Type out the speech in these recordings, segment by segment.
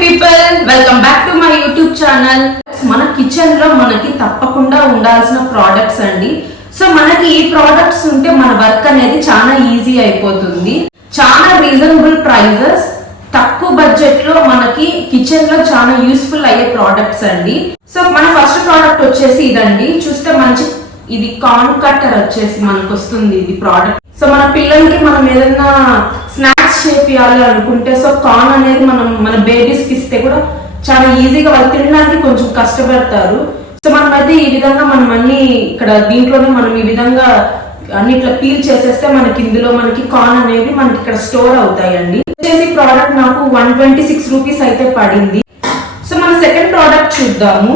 People welcome back to my YouTube channel మన కిచెన్లో మనకి తప్పకుండా ఉండాల్సిన ప్రోడక్ట్స్ అండి. సో మనకి ఈ ప్రోడక్ట్స్ ఉంటే మన వర్క్ అనేది చాలా ఈజీ అయిపోతుంది. చాలా రీజనబుల్ ప్రైజెస్ తక్కువ బడ్జెట్లో మనకి కిచెన్లో చాలా యూస్ఫుల్ అయ్యే ప్రోడక్ట్స్ అండి. సో మన ఫస్ట్ ప్రోడక్ట్ వచ్చేసి ఇదండి. చూస్తే మంచి ఇది కార్న్ కట్టర్ వచ్చేసి మనకు వస్తుంది ఇది ప్రోడక్ట్ సో మన పిల్లలకి మనం ఏదైనా స్నాక్స్ చేపియాలి అనుకుంటే సో కార్న్ అనేది మనం మన బేబీస్కి ఇస్తే కూడా చాలా ఈజీగా వాళ్ళు తినడానికి కొంచెం కష్టపడతారు. సో మనం అయితే ఈ విధంగా మనం అన్ని ఇక్కడ దీంట్లోనే మనం ఈ విధంగా అన్ని ఇట్లా పీల్ చేసేస్తే మనకి ఇందులో మనకి కార్న్ అనేవి మనకి ఇక్కడ స్టోర్ అవుతాయండి. వచ్చేసి ప్రోడక్ట్ నాకు వన్ ట్వంటీ సిక్స్ రూపీస్ అయితే పడింది. సో మన సెకండ్ ప్రోడక్ట్ చూద్దాము.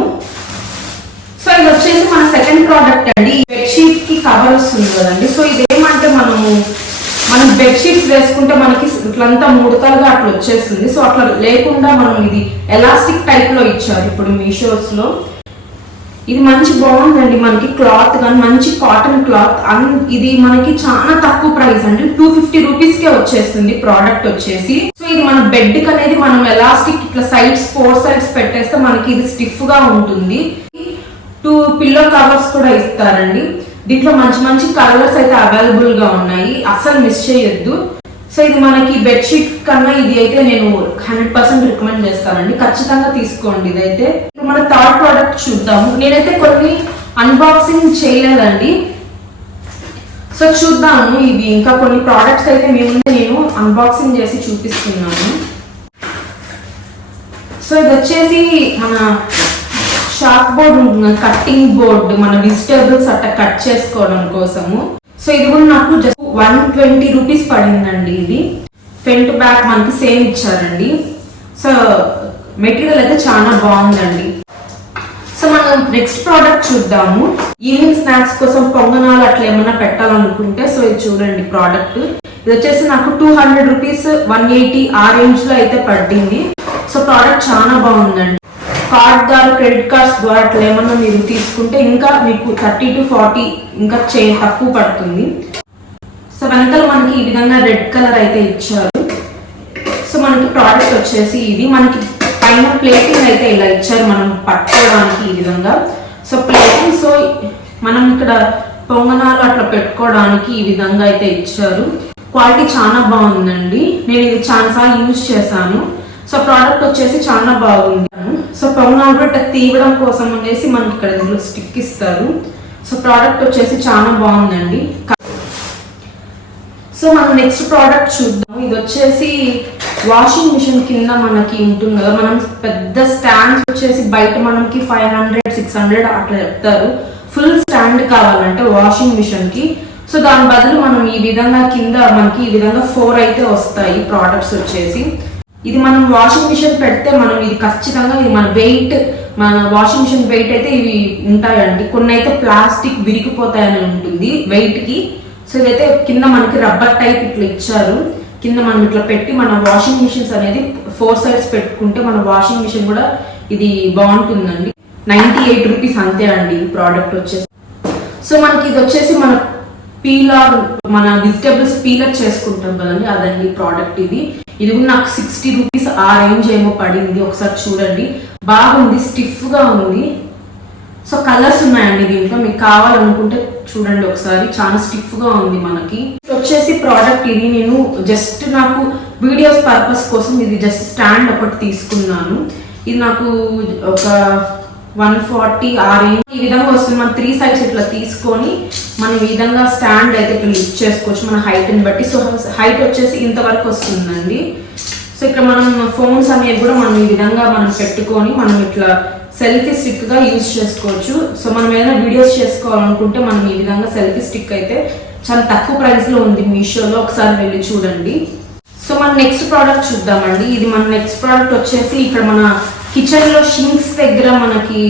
సో ఇది వచ్చేసి మన సెకండ్ ప్రోడక్ట్ అండి. బెడ్షీట్కి కవర్ వస్తుంది కదండి. సో ఇది ఏమంటే మనము మనం బెడ్షీట్స్ వేసుకుంటే మనకి ఇట్లంతా ముడతలుగా అట్లా వచ్చేస్తుంది. సో అట్లా లేకుండా మనం ఇది ఎలాస్టిక్ టైప్లో ఇచ్చారు. ఇప్పుడు మీషోస్లో. ఇది మంచి బాగుందండి మనకి క్లాత్ కానీ మంచి కాటన్ క్లాత్ అన్ ఇది మనకి చాలా తక్కువ ప్రైస్ అండి. టూ ఫిఫ్టీ రూపీస్ కే వచ్చేస్తుంది ప్రోడక్ట్ వచ్చేసి. సో ఇది మన బెడ్కి అనేది మనం ఎలాస్టిక్ ఇట్లా సైడ్స్ ఫోర్ సైడ్స్ పెట్టేస్తే మనకి ఇది స్టిఫ్గా ఉంటుంది. టూ పిల్లో కవర్స్ కూడా ఇస్తారండి. దీంట్లో మంచి మంచి కలర్స్ అయితే అవైలబుల్గా ఉన్నాయి. అస్సలు మిస్ చేయొద్దు. సో ఇది మనకి బెడ్షీట్ కన్నా ఇది అయితే నేను హండ్రెడ్ పర్సెంట్ రికమెండ్ చేస్తానండి. ఖచ్చితంగా తీసుకోండి ఇదైతే. ఇప్పుడు మన థర్డ్ ప్రోడక్ట్ చూద్దాము. నేనైతే కొన్ని అన్బాక్సింగ్ చేయలేదండి. సో చూద్దాము. ఇవి ఇంకా కొన్ని ప్రోడక్ట్స్ అయితే మేము నేను అన్బాక్సింగ్ చేసి చూపిస్తున్నాను. సో ఇది వచ్చేసి మన చాక్ బోర్డ్ ఉంటుంది కట్టింగ్ బోర్డ్ మన వెజిటేబుల్స్ అట్లా కట్ చేసుకోవడం కోసము. సో ఇది కూడా నాకు జస్ట్ వన్ ట్వంటీ రూపీస్ పడిందండి ఇది. ఫ్రంట్ బ్యాక్ మనకి సేమ్ ఇచ్చారండి. సో మెటీరియల్ అయితే చాలా బాగుందండి. సో మనం నెక్స్ట్ ప్రోడక్ట్ చూద్దాము. ఈవినింగ్ స్నాక్స్ కోసం పొంగనాలు అట్లా ఏమన్నా పెట్టాలనుకుంటే సో ఇది చూడండి ప్రోడక్ట్ ఇది వచ్చేసి నాకు two hundred rupees one eighty ఆ రేంజ్లో అయితే పడింది సో ప్రోడక్ట్ చాలా బాగుందండి. కార్డ్ ద్వారా క్రెడిట్ కార్డ్స్ ద్వారా అట్లా ఏమన్నా మీరు తీసుకుంటే ఇంకా మీకు థర్టీ టు ఫార్టీ ఇంకా చే తక్కువ పడుతుంది. సో వెనకాల మనకి ఈ విధంగా రెడ్ కలర్ అయితే ఇచ్చారు. సో మనకి ప్రోడక్ట్ వచ్చేసి ఇది. మనకి పైన ప్లేటింగ్ అయితే ఇలా ఇచ్చారు. మనం పట్టుకోవడానికి ఈ విధంగా. సో ప్లేటింగ్ సో మనం ఇక్కడ పొంగనాలు అట్లా పెట్టుకోవడానికి ఈ విధంగా అయితే ఇచ్చారు. క్వాలిటీ చాలా బాగుందండి. నేను ఇది చాలా సార్లు యూజ్ చేశాను. సో ప్రోడక్ట్ వచ్చేసి చాలా బాగుంది. సో పౌన్ కూడా తీయడం కోసం అనేసి మనకి ఇక్కడ ఇందులో స్టిక్ ఇస్తారు. సో ప్రోడక్ట్ వచ్చేసి చాలా బాగుందండి. సో మనం నెక్స్ట్ ప్రోడక్ట్ చూద్దాం ఇది వచ్చేసి వాషింగ్ మిషన్ కింద మనకి ఉంటుంది కదా. మనం పెద్ద స్టాండ్ వచ్చేసి బయట మనకి ఫైవ్ హండ్రెడ్ సిక్స్ హండ్రెడ్ అట్లా చెప్తారు. ఫుల్ స్టాండ్ కావాలంటే వాషింగ్ మిషన్కి. సో దాని బదులు మనం ఈ విధంగా కింద మనకి ఈ విధంగా ఫోర్ అయితే వస్తాయి ప్రోడక్ట్స్ వచ్చేసి. ఇది మనం వాషింగ్ మిషన్ పెడితే మనం ఇది ఖచ్చితంగా ఇది మన వెయిట్ మన వాషింగ్ మిషన్ వెయిట్ అయితే ఇవి ఉంటాయండి. కొన్ని అయితే ప్లాస్టిక్ విరిగిపోతాయని ఉంటుంది వెయిట్కి. సో ఇదైతే కింద మనకి రబ్బర్ టైప్ ఇట్లా ఇచ్చారు. కింద మనం ఇట్లా పెట్టి మన వాషింగ్ మిషన్స్ అనేది ఫోర్ సైడ్స్ పెట్టుకుంటే మన వాషింగ్ మిషన్ కూడా ఇది బాగుంటుందండి. నైంటీ ఎయిట్ రూపీస్ అంతే అండి ఈ ప్రోడక్ట్ వచ్చేసి. సో మనకి ఇది వచ్చేసి మన పీలర్ మన వెజిటేబుల్స్ పీలర్ చేసుకుంటాం కదండి. అదండి ప్రోడక్ట్ ఇది. ఇది కూడా నాకు సిక్స్టీ రూపీస్ ఆ రేంజ్ ఏమో పడింది. ఒకసారి చూడండి. బాగుంది స్టిఫ్గా ఉంది. సో కలర్స్ ఉన్నాయండి దీంట్లో. మీకు కావాలనుకుంటే చూడండి ఒకసారి. చాలా స్టిఫ్గా ఉంది మనకి. వచ్చేసి ప్రోడక్ట్ ఇది. నేను జస్ట్ నాకు వీడియోస్ పర్పస్ కోసం ఇది జస్ట్ స్టాండ్ ఒకటి తీసుకున్నాను. ఇది నాకు ఒక వన్ ఫార్టీ ఆ రేంజ్ ఈ విధంగా వస్తుంది. మనం త్రీ సైడ్స్ ఇట్లా తీసుకొని మనం ఈ విధంగా స్టాండ్ అయితే ఇట్లా లిఫ్ట్ చేసుకోవచ్చు మన హైట్ని బట్టి. సో హైట్ వచ్చేసి ఇంతవరకు వస్తుందండి. సో ఇక్కడ మనం ఫోన్స్ అనేవి కూడా మనం ఈ విధంగా మనం పెట్టుకొని మనం ఇట్లా సెల్ఫీ స్టిక్గా యూజ్ చేసుకోవచ్చు. సో మనం ఏదైనా వీడియోస్ చేసుకోవాలనుకుంటే మనం ఈ విధంగా సెల్ఫీ స్టిక్ అయితే చాలా తక్కువ ప్రైస్లో ఉంది మీషోలో. ఒకసారి వెళ్ళి చూడండి. సో మన నెక్స్ట్ ప్రోడక్ట్ చూద్దామండి. ఇది మన నెక్స్ట్ ప్రోడక్ట్ వచ్చేసి ఇక్కడ మన కిచెన్లో షింక్స్ దగ్గర మనకి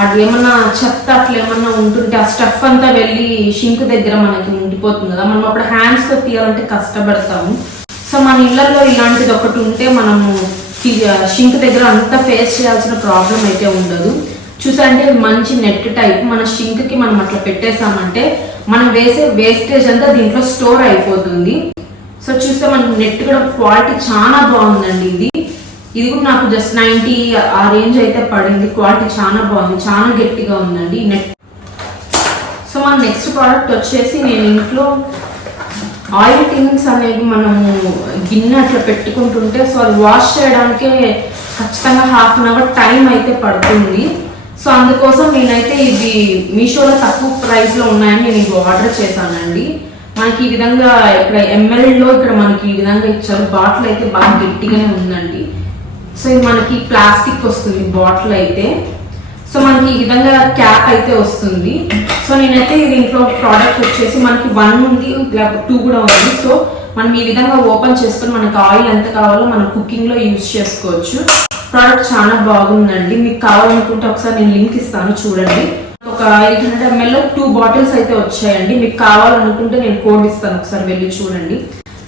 అది ఏమన్నా చెత్త అట్లా ఏమన్నా ఉంటుంటే ఆ స్టఫ్ అంతా వెళ్ళి షింక్ దగ్గర మనకి ఉండిపోతుంది కదా. మనం అప్పుడు హ్యాండ్స్తో తీయాలంటే కష్టపడతాము. సో మన ఇళ్ళలో ఇలాంటిది ఒకటి ఉంటే మనము షింక్ దగ్గర అంతా ఫేస్ చేయాల్సిన ప్రాబ్లం అయితే ఉండదు. చూసారంటే అంటే మంచి నెట్ టైప్ మన షింక్కి మనం అట్లా పెట్టేసామంటే మనం వేసే వేస్టేజ్ అంతా దీంట్లో స్టోర్ అయిపోతుంది. సో చూస్తే మనకి నెట్ కూడా క్వాలిటీ చాలా బాగుందండి ఇది. ఇది కూడా నాకు జస్ట్ నైంటీ ఆ రేంజ్ అయితే పడింది. క్వాలిటీ చాలా బాగుంది. చాలా గట్టిగా ఉందండి నెట్ సో మన నెక్స్ట్ ప్రోడక్ట్ వచ్చేసి నేను ఇంట్లో ఆయిల్ టిన్స్ అనేవి మనము గిన్నె అట్లా పెట్టుకుంటుంటే సో అది వాష్ చేయడానికే ఖచ్చితంగా హాఫ్ అన్ అవర్ టైం అయితే పడుతుంది. సో అందుకోసం నేనైతే ఇది మీషోలో తక్కువ ప్రైస్లో ఉన్నాయని నేను ఇవి ఆర్డర్ చేశానండి. మనకి ఈ విధంగా ఇక్కడ ఎంఎల్ఏలో ఇక్కడ మనకి ఈ విధంగా ఇచ్చారు. బాటిల్ అయితే బాగా గట్టిగానే ఉందండి. సో ఇది మనకి ప్లాస్టిక్ వస్తుంది బాటిల్ అయితే. సో మనకి ఈ విధంగా క్యాప్ అయితే వస్తుంది. సో నేనైతే దీంట్లో ప్రోడక్ట్ వచ్చేసి మనకి వన్ ఉంది టూ కూడా ఉంది. సో మనం ఈ విధంగా ఓపెన్ చేసుకొని మనకి ఆయిల్ ఎంత కావాలో మనం కుకింగ్లో యూజ్ చేసుకోవచ్చు. ప్రోడక్ట్ చాలా బాగుందండి. మీకు కావాలనుకుంటే ఒకసారి నేను లింక్ ఇస్తాను చూడండి. ఒక eight hundred ML two bottles అయితే వచ్చాయండి. మీకు కావాలనుకుంటే నేను కోడ్ ఇస్తాను ఒకసారి వెళ్ళి చూడండి.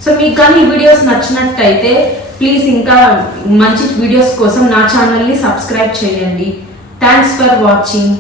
సో మీకు కానీ ఈ వీడియోస్ నచ్చినట్టయితే ప్లీజ్ ఇంకా మంచి వీడియోస్ కోసం నా ఛానల్ని సబ్స్క్రైబ్ చేయండి. Thanks for watching